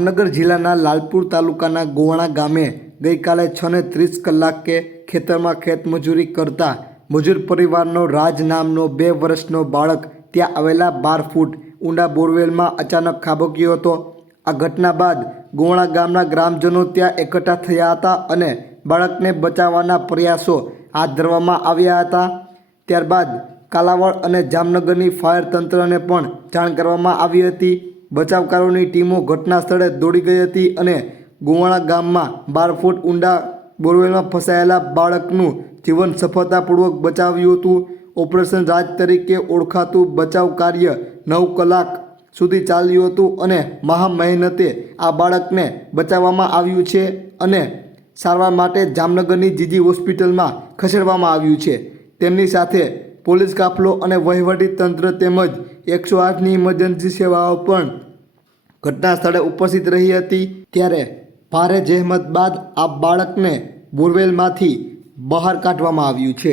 જામનગર જિલ્લાના લાલપુર તાલુકાના ગોવાણા ગામે ગઈકાલે 6:30 કલાકે ખેતરમાં ખેતમજૂરી કરતા મજૂર પરિવારનો રાજ નામનો 2 વર્ષનો બાળક ત્યાં આવેલા 12 ફૂટ ઊંડા બોરવેલમાં અચાનક ખાબક્યો હતો। આ ઘટના બાદ ગોવાણા ગામના ગ્રામજનો ત્યાં એકઠા થયા હતા અને બાળકને બચાવવાના પ્રયાસો હાથ ધરવામાં આવ્યા હતા। ત્યારબાદ કાલાવડ અને જામનગરની ફાયર તંત્રને પણ જાણ કરવામાં આવી હતી। બચાવકારોની ટીમો ઘટના સ્થળે દોડી ગઈ હતી અને ગોવાણા ગામમાં 12 ફૂટ ઊંડા બોરવેલમાં ફસાયેલા બાળકનું જીવન સફળતાપૂર્વક બચાવ્યું હતું। ઓપરેશન રાજ તરીકે ઓળખાતું બચાવ કાર્ય 9 કલાક સુધી ચાલ્યું હતું અને મહા મહેનતે આ બાળકને બચાવવામાં આવ્યું છે અને સારવાર માટે જામનગરની જીજી હોસ્પિટલમાં ખસેડવામાં આવ્યું છે। તેમની સાથે પોલીસ કાફલો અને વહીવટી તંત્ર તેમજ 108ની ઇમરજન્સી સેવાઓ પણ ઘટના સ્થળે ઉપસ્થિત રહી હતી। ત્યારે ભારે જહેમત બાદ આ બાળકને બોરવેલમાંથી બહાર કાઢવામાં આવ્યું છે।